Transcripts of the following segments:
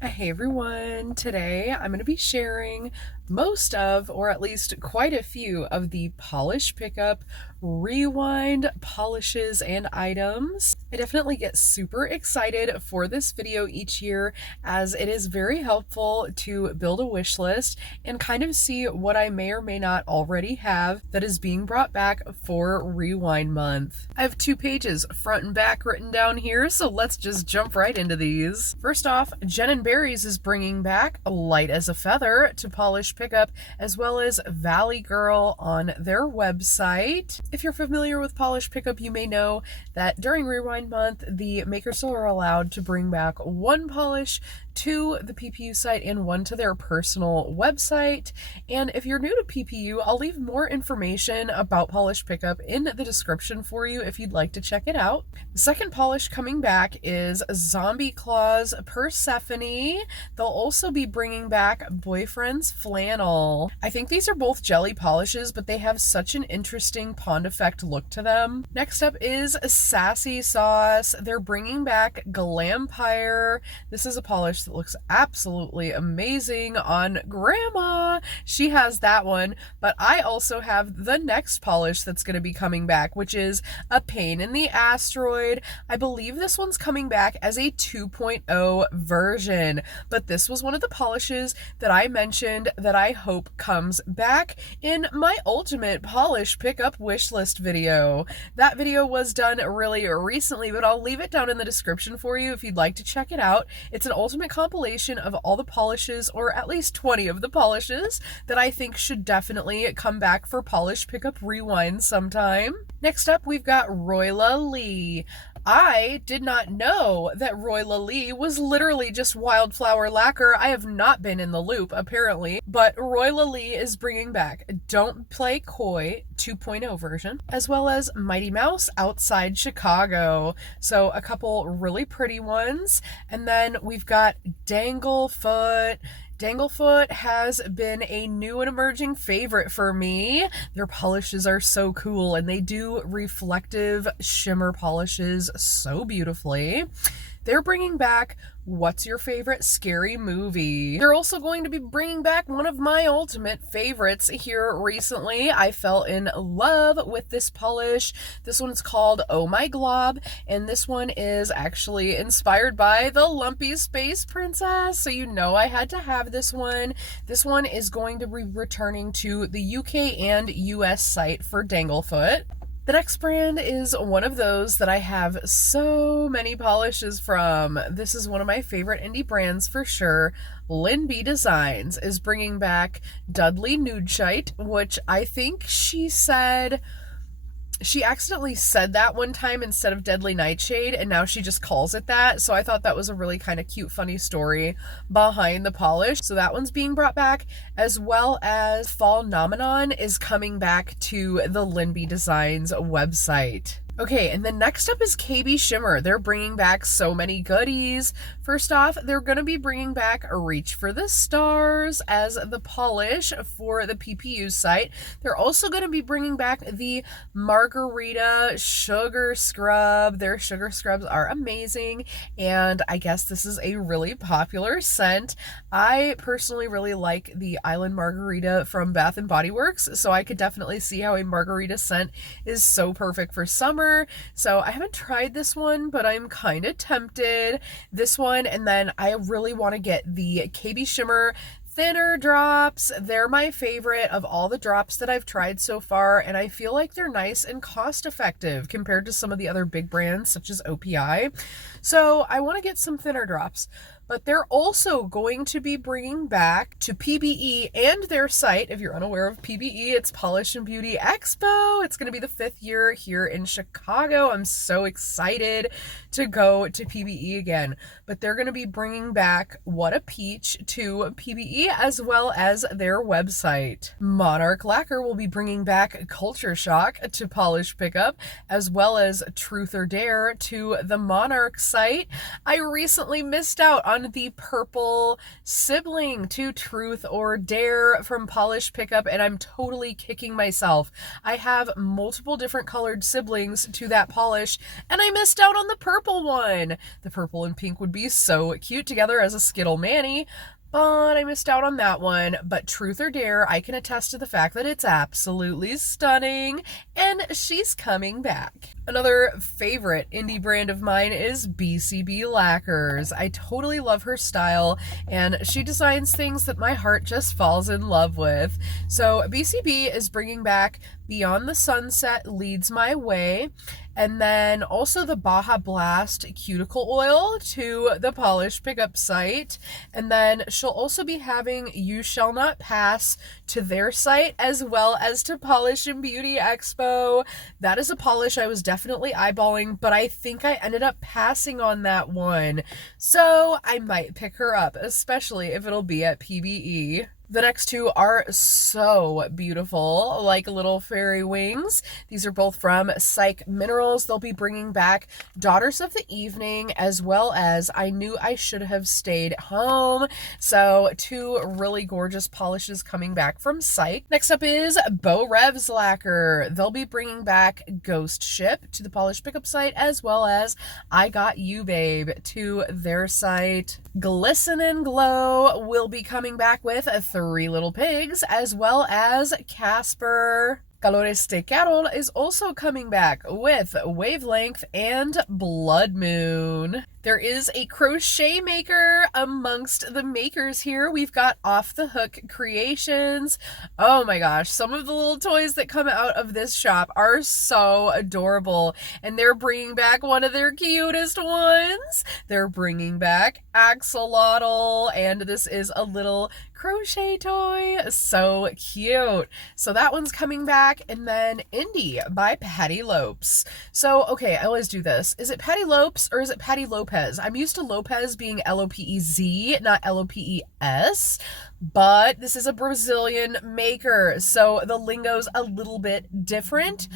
Hey everyone, today I'm going to be sharing most of, or at least quite a few of the polish pickup, rewind polishes and items. I definitely get super excited for this video each year as it is very helpful to build a wish list and kind of see what I may or may not already have that is being brought back for rewind month. I have 2 pages front and back written down here, so let's just jump right into these. First off, Jen & Barry's is bringing back Light as a Feather to polish pickup, as well as Valley Girl on their website. If you're familiar with polish pickup, you may know that during rewind month, the makers are allowed to bring back 1 polish to the PPU site and 1 to their personal website. And if you're new to PPU, I'll leave more information about polish pickup in the description for you if you'd like to check it out. The second polish coming back is Zombie Claws Persephone. They'll also be bringing back Boyfriend's Flannel. I think these are both jelly polishes, but they have such an interesting pond effect look to them. Next up is Sassy Sauce. They're bringing back Glampire. This is a polish that looks absolutely amazing on Grandma. She has that one, but I also have the next polish that's going to be coming back, which is A Pain in the Asteroid. I believe this one's coming back as a 2.0 version, but this was one of the polishes that I mentioned that I hope comes back in my ultimate polish pickup wish list video. That video was done really recently, but I'll leave it down in the description for you if you'd like to check it out. It's an ultimate compilation of all the polishes, or at least 20 of the polishes, that I think should definitely come back for polish pickup rewind sometime. Next up, we've got Royla Lee. I did not know that Royla Lee was literally just wildflower lacquer. I have not been in the loop, apparently, but Royla Lee is bringing back Don't Play Coy 2.0 version, as well as Mighty Mouse Outside Chicago. So a couple really pretty ones. And then we've got Danglefoot. Danglefoot has been a new and emerging favorite for me. Their polishes are so cool, and they do reflective shimmer polishes so beautifully. They're bringing back What's Your Favorite Scary Movie? They're also going to be bringing back one of my ultimate favorites here recently. I fell in love with this polish. This one's called Oh My Glob, and this one is actually inspired by the Lumpy Space Princess, so you know I had to have this one. This one is going to be returning to the UK and US site for Danglefoot. The next brand is one of those that I have so many polishes from. This is one of my favorite indie brands for sure. Lynn B Designs is bringing back Dudley Nudeshite, which I think she accidentally said that one time instead of Deadly Nightshade, and now she just calls it that. So I thought that was a really kind of cute, funny story behind the polish. So that one's being brought back, as well as Fall Nomenon is coming back to the Linby Designs website. Okay, and then next up is KB Shimmer. They're bringing back so many goodies. First off, they're going to be bringing back Reach for the Stars as the polish for the PPU site. They're also going to be bringing back the Margarita Sugar Scrub. Their sugar scrubs are amazing, and I guess this is a really popular scent. I personally really like the Island Margarita from Bath & Body Works, so I could definitely see how a margarita scent is so perfect for summer. So I haven't tried this one, but I'm kind of tempted. This one, and then I really want to get the KB Shimmer thinner drops. They're my favorite of all the drops that I've tried so far, and I feel like they're nice and cost effective compared to some of the other big brands such as OPI. So I want to get some thinner drops. But they're also going to be bringing back to PBE and their site. If you're unaware of PBE, it's Polish and Beauty Expo. It's going to be the 5th year here in Chicago. I'm so excited to go to PBE again. But they're going to be bringing back What a Peach to PBE, as well as their website. Monarch Lacquer will be bringing back Culture Shock to Polish Pickup, as well as Truth or Dare to the Monarch site. I recently missed out on on the purple sibling to Truth or Dare from Polish Pickup, and I'm totally kicking myself. I have multiple different colored siblings to that polish, and I missed out on the purple one. The purple and pink would be so cute together as a Skittle Manny, but I missed out on that one. But Truth or Dare, I can attest to the fact that it's absolutely stunning, and she's coming back. Another favorite indie brand of mine is BCB Lacquers. I totally love her style, and she designs things that my heart just falls in love with. So BCB is bringing back Beyond the Sunset Leads My Way, and then also the Baja Blast cuticle oil to the Polish Pickup site. And then she'll also be having You Shall Not Pass to their site, as well as to Polish and Beauty Expo. That is a polish I was definitely eyeballing, but I think I ended up passing on that one. So I might pick her up, especially if it'll be at PBE. The next two are so beautiful, like little fairy wings. These are both from Psych Minerals. They'll be bringing back Daughters of the Evening, as well as I Knew I Should Have Stayed Home. So two really gorgeous polishes coming back from Psych. Next up is Beau Rev's Lacquer. They'll be bringing back Ghost Ship to the Polish Pickup site, as well as I Got You Babe to their site. Glisten and Glow will be coming back with Three Little Pigs, as well as Casper. Calores de Carol is also coming back with Wavelength and Blood Moon. There is a crochet maker amongst the makers here. We've got Off the Hook Creations. Oh my gosh, some of the little toys that come out of this shop are so adorable, and they're bringing back one of their cutest ones. They're bringing back Axolotl, and this is a little crochet toy. So cute. So that one's coming back. And then Indie by Patty Lopes. So, okay, I always do this. Is it Patty Lopes or is it Patty Lopez? I'm used to Lopez being Lopez, not Lopes. But this is a Brazilian maker, so the lingo's a little bit different.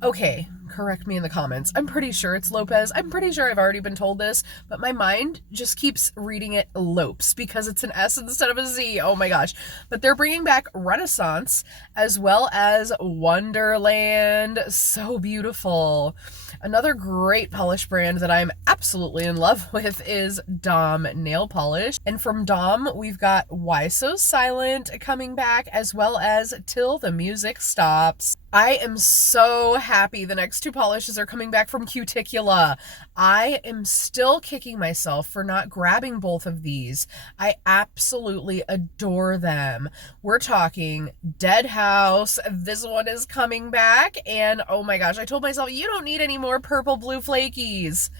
Okay, correct me in the comments. I'm pretty sure it's Lopez. I'm pretty sure I've already been told this, but my mind just keeps reading it Lopes because it's an S instead of a Z. Oh my gosh. But they're bringing back Renaissance as well as Wonderland. So beautiful. Another great polish brand that I'm absolutely in love with is Dom Nail Polish. And from Dom, we've got Why So Silent coming back, as well as Till the Music Stops. I am so happy the next two polishes are coming back from Cuticula. I am still kicking myself for not grabbing both of these. I absolutely adore them. We're talking Dead House. This one is coming back, and oh my gosh, I told myself, you don't need any more purple blue flakies.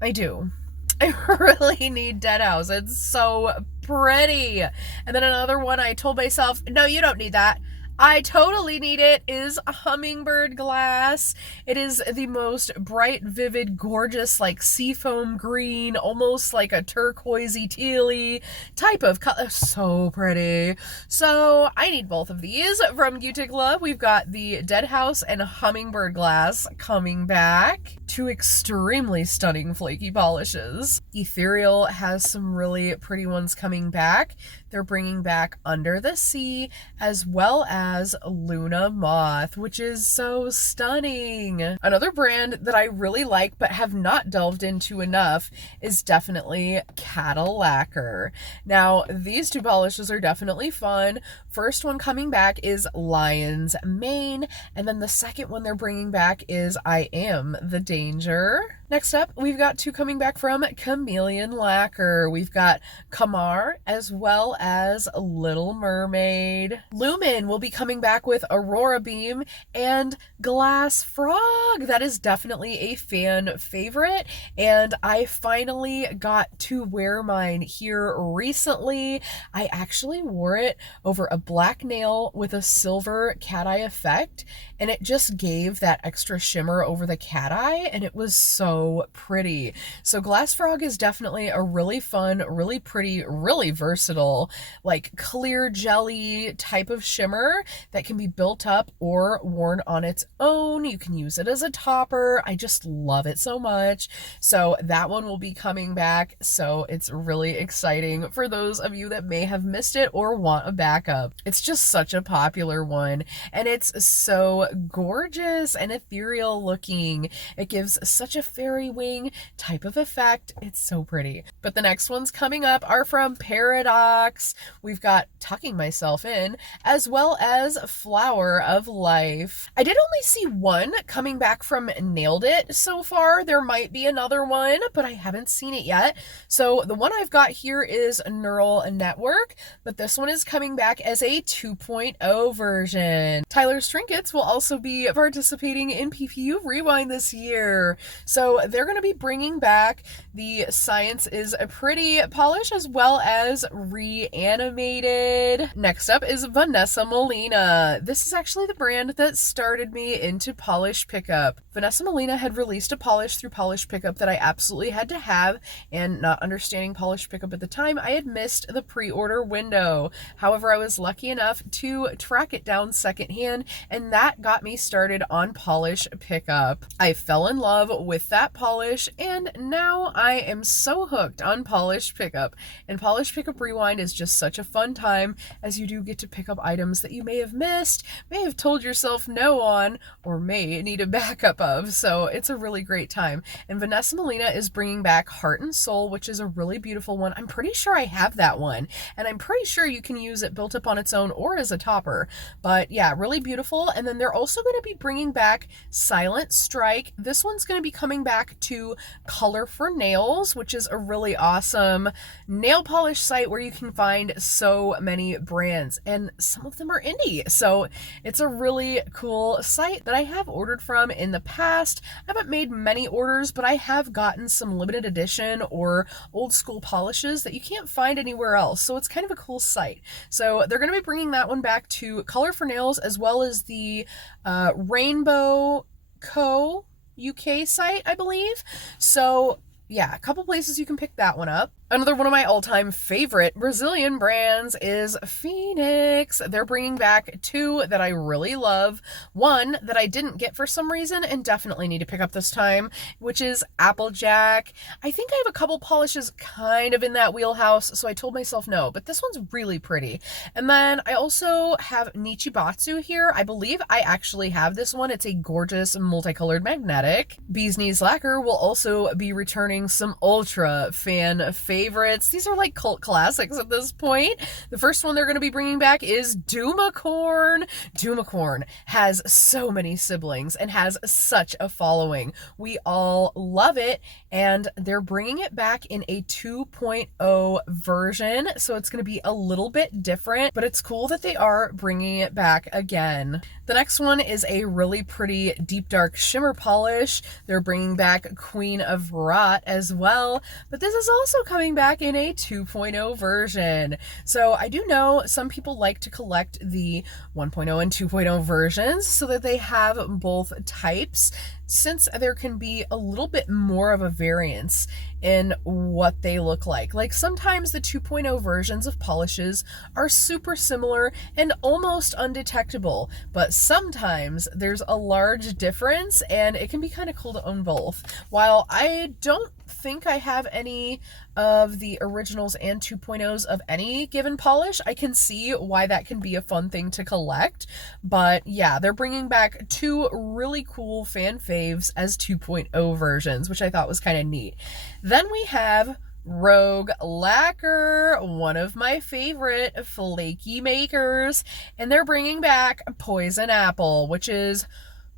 I do. I really need Dead House. It's so pretty. And then another one I told myself, no, you don't need that. I totally need it, is a Hummingbird Glass. It is the most bright, vivid, gorgeous, like seafoam green, almost like a turquoisey tealy type of color. So pretty. So I need both of these from Cuticula. We've got the Dead House and Hummingbird Glass coming back. Two extremely stunning flaky polishes. Ethereal has some really pretty ones coming back. They're bringing back Under the Sea, as well as Luna Moth, which is so stunning. Another brand that I really like but have not delved into enough is definitely Cattle Lacquer. Now, these two polishes are definitely fun. First one coming back is Lion's Mane, and then the second one they're bringing back is I Am the Danger. Next up, we've got two coming back from Chameleon Lacquer. We've got Kamar as well as Little Mermaid. Lumen will be coming back with Aurora Beam and Glass Frog. That is definitely a fan favorite, and I finally got to wear mine here recently. I actually wore it over a black nail with a silver cat eye effect, and it just gave that extra shimmer over the cat eye, and it was so so pretty. So Glass Frog is definitely a really fun, really pretty, really versatile, like clear jelly type of shimmer that can be built up or worn on its own. You can use it as a topper. I just love it so much. So that one will be coming back. So it's really exciting for those of you that may have missed it or want a backup. It's just such a popular one, and it's so gorgeous and ethereal looking. It gives such a fairy wing type of effect. It's so pretty. But the next ones coming up are from Paradox. We've got Tucking Myself In, as well as Flower of Life. I did only see one coming back from Nailed It so far. There might be another one, but I haven't seen it yet. So the one I've got here is Neural Network, but this one is coming back as a 2.0 version. Tyler's Trinkets will also be participating in PPU Rewind this year. So they're going to be bringing back the Science is Pretty polish as well as Reanimated. Next up is Vanessa Molina. This is actually the brand that started me into polish pickup. Vanessa Molina had released a polish through Polish Pickup that I absolutely had to have, and not understanding Polish Pickup at the time, I had missed the pre-order window. However, I was lucky enough to track it down secondhand, and that got me started on Polish Pickup. I fell in love with that polish, and now I am so hooked on Polish Pickup. And Polish Pickup Rewind is just such a fun time, as you do get to pick up items that you may have missed, may have told yourself no on, or may need a backup of. So it's a really great time. And Vanessa Molina is bringing back Heart and Soul, which is a really beautiful one. I'm pretty sure I have that one, and I'm pretty sure you can use it built up on its own or as a topper. But yeah, really beautiful. And then they're also going to be bringing back Silent Strike. This one's going to be coming back to Color for Nails, which is a really awesome nail polish site where you can find so many brands, and some of them are indie. So it's a really cool site that I have ordered from in the past. I haven't made many orders, but I have gotten some limited edition or old school polishes that you can't find anywhere else. So it's kind of a cool site. So they're going to be bringing that one back to Color for Nails, as well as the Rainbow Co. UK site, I believe. So yeah, a couple places you can pick that one up. Another one of my all-time favorite Brazilian brands is Phoenix. They're bringing back two that I really love. One that I didn't get for some reason and definitely need to pick up this time, which is Applejack. I think I have a couple polishes kind of in that wheelhouse, so I told myself no, but this one's really pretty. And then I also have Nichibatsu here. I believe I actually have this one. It's a gorgeous multicolored magnetic. Bee's Knees Lacquer will also be returning some ultra fan favorites. These are like cult classics at this point. The first one they're going to be bringing back is Doomacorn. Doomacorn has so many siblings and has such a following. We all love it, and they're bringing it back in a 2.0 version, so it's going to be a little bit different, but it's cool that they are bringing it back again. The next one is a really pretty deep dark shimmer polish. They're bringing back Queen of Rot as well, but this is also coming back in a 2.0 version. So I do know some people like to collect the 1.0 and 2.0 versions so that they have both types, since there can be a little bit more of a variance in what they look like. Like sometimes the 2.0 versions of polishes are super similar and almost undetectable, but sometimes there's a large difference and it can be kind of cool to own both. While I don't think I have any of the originals and 2.0s of any given polish, I can see why that can be a fun thing to collect. But yeah, they're bringing back two really cool fan faves as 2.0 versions, which I thought was kind of neat. Then we have Rogue Lacquer, one of my favorite flaky makers, and they're bringing back Poison Apple, which is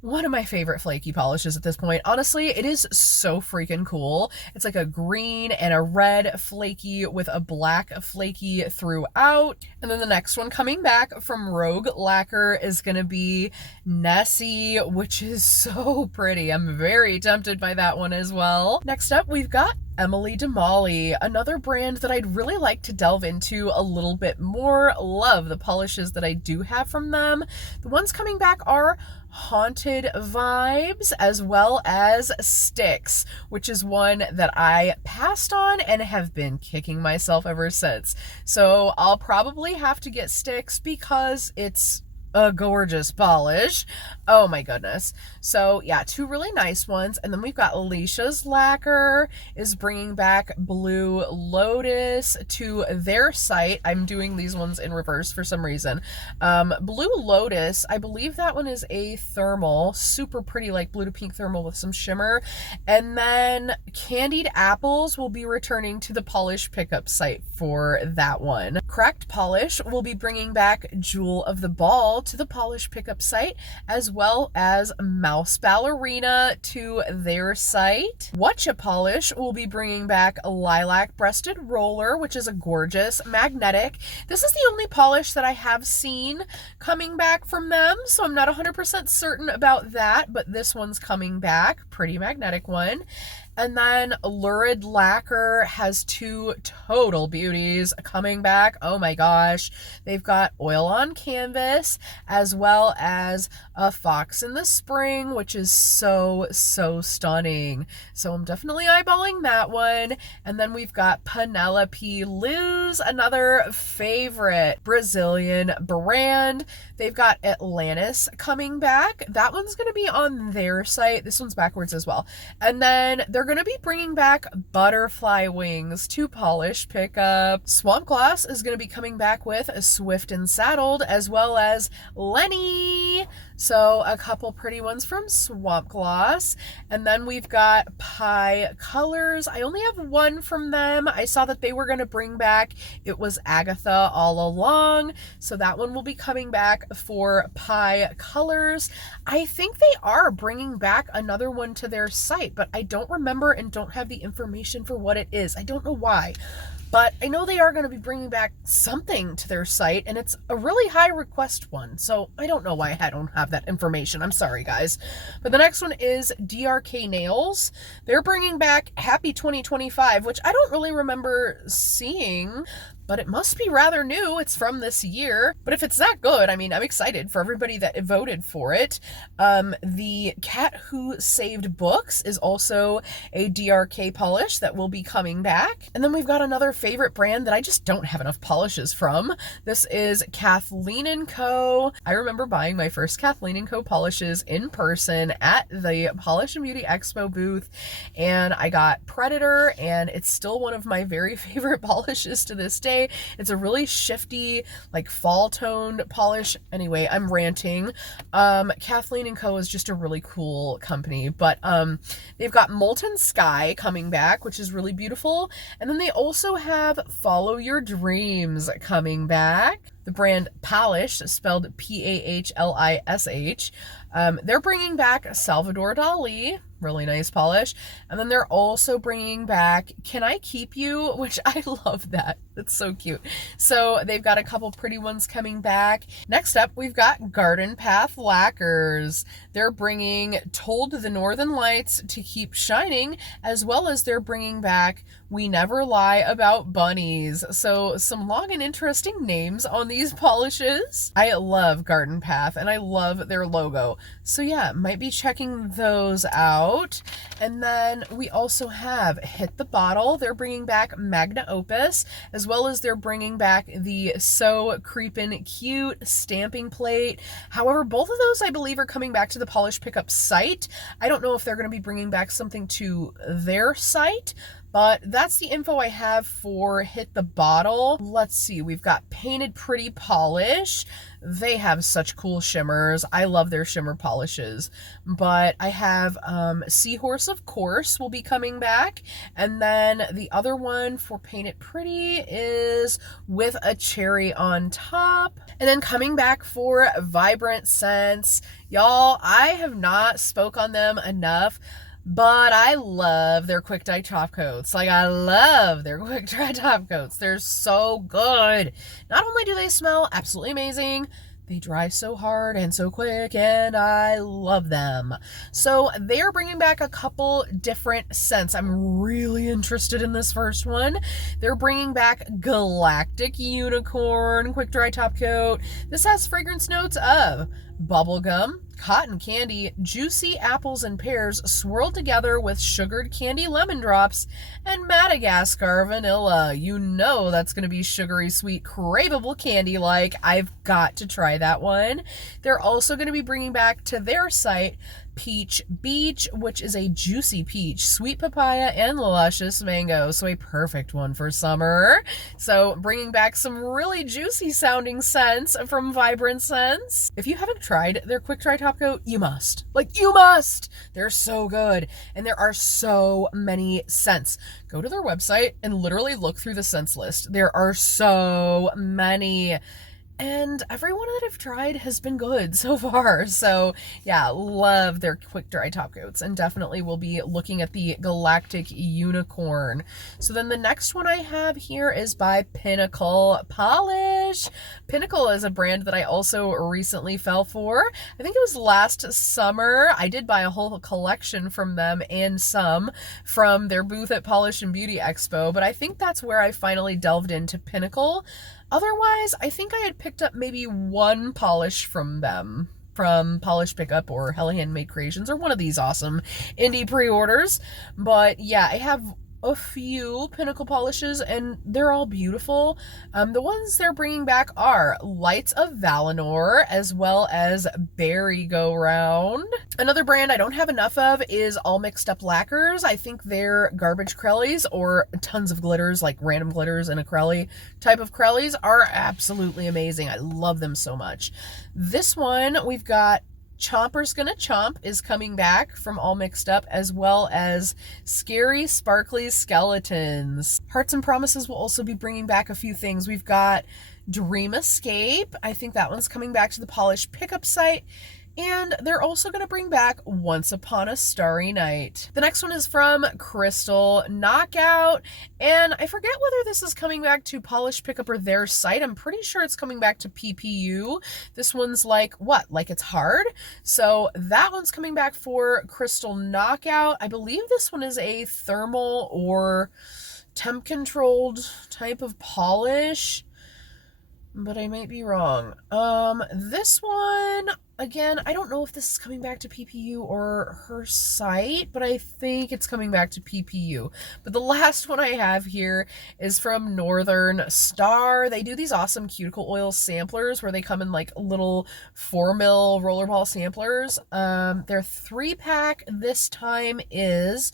one of my favorite flaky polishes at this point. Honestly, it is so freaking cool. It's like a green and a red flaky with a black flaky throughout. And then the next one coming back from Rogue Lacquer is going to be Nessie, which is so pretty. I'm very tempted by that one as well. Next up, we've got Emily Damali, another brand that I'd really like to delve into a little bit more. Love the polishes that I do have from them. The ones coming back are Haunted Vibes as well as Sticks, which is one that I passed on and have been kicking myself ever since. So I'll probably have to get Sticks because it's a gorgeous polish. Oh my goodness. So yeah, two really nice ones. And then we've got Alicia's Lacquer is bringing back Blue Lotus to their site. I'm doing these ones in reverse for some reason. Blue Lotus, I believe that one is a thermal, super pretty, like blue to pink thermal with some shimmer. And then Candied Apples will be returning to the Polish Pickup site for that one. Cracked Polish will be bringing back Jewel of the Ball to the Polish Pickup site, as well as Mouse Ballerina to their site. Whatcha Polish will be bringing back Lilac Breasted Roller, which is a gorgeous magnetic. This is the only polish that I have seen coming back from them, so I'm not 100% certain about that, but this one's coming back. Pretty magnetic one. And then Lurid Lacquer has two total beauties coming back. Oh my gosh. They've got Oil on Canvas as well as a Fox in the Spring, which is so stunning. So I'm definitely eyeballing that one. And then we've got Penelope Luz, another favorite Brazilian brand. They've got Atlantis coming back. That one's going to be on their site. This one's backwards as well. And then they're going to be bringing back Butterfly Wings to Polish Pickup. Swamp Gloss is going to be coming back with a Swift and Saddled, as well as Lenny. So a couple pretty ones from Swamp Gloss. And then we've got Pie Colors. I only have one from them. I saw that they were going to bring back, it was Agatha All Along. So that one will be coming back for Pie Colors. I think they are bringing back another one to their site, but I don't remember and don't have the information for what it is. I don't know why. But I know they are going to be bringing back something to their site, and it's a really high request one. So I don't know why I don't have that information. I'm sorry, guys. But the next one is DRK Nails. They're bringing back Happy 2025, which I don't really remember seeing, but it must be rather new. It's from this year. But if it's that good, I mean, I'm excited for everybody that voted for it. The Cat Who Saved Books is also a DRK polish that will be coming back. And then we've got another favorite brand that I just don't have enough polishes from. This is Kathleen & Co. I remember buying my first Kathleen & Co. polishes in person at the Polish and Beauty Expo booth, and I got Predator, and it's still one of my very favorite polishes to this day. It's a really shifty, like fall toned polish. Anyway, I'm ranting. Kathleen & Co. is just a really cool company, but they've got Molten Sky coming back, which is really beautiful. And then they also have Follow Your Dreams coming back. The brand Palish, spelled P-A-H-L-I-S-H. They're bringing back Salvador Dali, really nice polish. And then they're also bringing back Can I Keep You, which I love that. That's so cute. So they've got a couple pretty ones coming back. Next up, we've got Garden Path Lacquers. They're bringing Told the Northern Lights to Keep Shining, as well as they're bringing back We Never Lie About Bunnies. So some long and interesting names on these polishes. I love Garden Path and I love their logo. So yeah, might be checking those out. And then we also have Hit the Bottle. They're bringing back Magna Opus, as well as they're bringing back the So Creepin' Cute stamping plate. However, both of those I believe are coming back to the Polish Pickup site. I don't know if they're going to be bringing back something to their site, but that's the info I have for Hit the Bottle. Let's see, we've got Painted Pretty Polish. They have such cool shimmers. I love their shimmer polishes. But I have Seahorse, of course, will be coming back. And then the other one for Painted Pretty is With a Cherry on Top. And then coming back for Vibrant Scents. Y'all, I have not spoke on them enough, but I love their quick dye top coats. Like, I love their quick dry top coats. They're so good. Not only do they smell absolutely amazing, They dry so hard and so quick, and I love them. So they're bringing back a couple different scents. I'm really interested in this first one. They're bringing back Galactic Unicorn Quick Dry Top Coat. This has fragrance notes of bubblegum, cotton candy, juicy apples and pears swirled together with sugared candy lemon drops, and Madagascar vanilla. You know that's going to be sugary, sweet, craveable candy like. I've got to try that one. They're also going to be bringing back to their site Peach Beach, which is a juicy peach, sweet papaya, and luscious mango. So a perfect one for summer. So bringing back some really juicy sounding scents from Vibrant Scents. If you haven't tried their Quick Dry Top Coat, you must. Like, you must! They're so good. And there are so many scents. Go to their website and literally look through the scents list. There are so many. And everyone that I've tried has been good so far. So yeah, love their Quick Dry Top Coats, and definitely will be looking at the Galactic Unicorn. So then the next one I have here is by Pinnacle Polish. Pinnacle is a brand that I also recently fell for. I think it was last summer. I did buy a whole collection from them and some from their booth at Polish and Beauty Expo, but I think that's where I finally delved into Pinnacle. Otherwise, I think I had picked up maybe one polish from them, from Polish Pickup or Hella Handmade Creations, or one of these awesome indie pre-orders. But yeah, I have a few Pinnacle polishes, and they're all beautiful. The ones they're bringing back are Lights of Valinor, as well as Berry Go Round. Another brand I don't have enough of is All Mixed Up Lacquers. I think their garbage Crellies, or tons of glitters, like random glitters in a Crelly type of Crellies, are absolutely amazing. I love them so much. This one, we've got Chomper's Gonna Chomp is coming back from All Mixed Up, as well as Scary Sparkly Skeletons. Hearts and Promises will also be bringing back a few things. We've got Dream Escape. I think that one's coming back to the Polish Pickup site. And they're also going to bring back Once Upon a Starry Night. The next one is from Crystal Knockout, and I forget whether this is coming back to Polish Pickup or their site. I'm pretty sure it's coming back to PPU. This one's like, what? Like it's hard? So that one's coming back for Crystal Knockout. I believe this one is a thermal or temp controlled type of polish, but I might be wrong. This one, again, I don't know if this is coming back to PPU or her site, but I think it's coming back to PPU. But the last one I have here is from Northern Star. They do these awesome cuticle oil samplers where they come in like little 4mm rollerball samplers. Their 3-pack this time is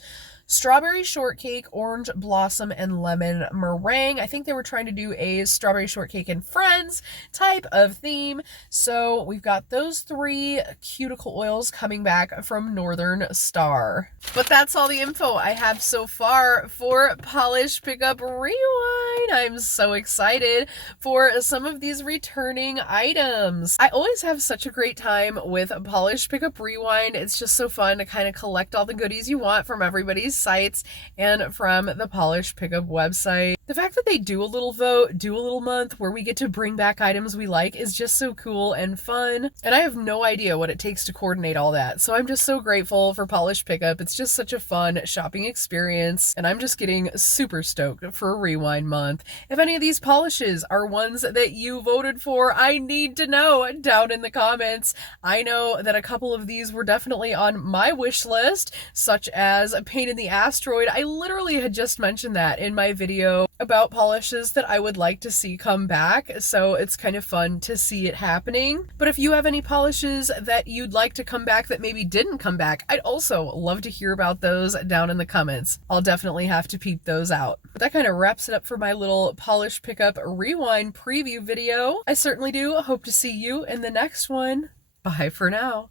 Strawberry Shortcake, Orange Blossom, and Lemon Meringue. I think they were trying to do a Strawberry Shortcake and Friends type of theme. So we've got those 3 cuticle oils coming back from Northern Star. But that's all the info I have so far for Polish Pickup Rewind. I'm so excited for some of these returning items. I always have such a great time with Polish Pickup Rewind. It's just so fun to kind of collect all the goodies you want from everybody's sites and from the Polish Pickup website. The fact that they do a little vote, do a little month where we get to bring back items we like is just so cool and fun. And I have no idea what it takes to coordinate all that. So I'm just so grateful for Polish Pickup. It's just such a fun shopping experience, and I'm just getting super stoked for Rewind Month. If any of these polishes are ones that you voted for, I need to know down in the comments. I know that a couple of these were definitely on my wish list, such as Pain in the Asteroid. I literally had just mentioned that in my video about polishes that I would like to see come back, so it's kind of fun to see it happening. But if you have any polishes that you'd like to come back that maybe didn't come back, I'd also love to hear about those down in the comments. I'll definitely have to peep those out. But that kind of wraps it up for my little Polish Pickup Rewind preview video. I certainly do hope to see you in the next one. Bye for now.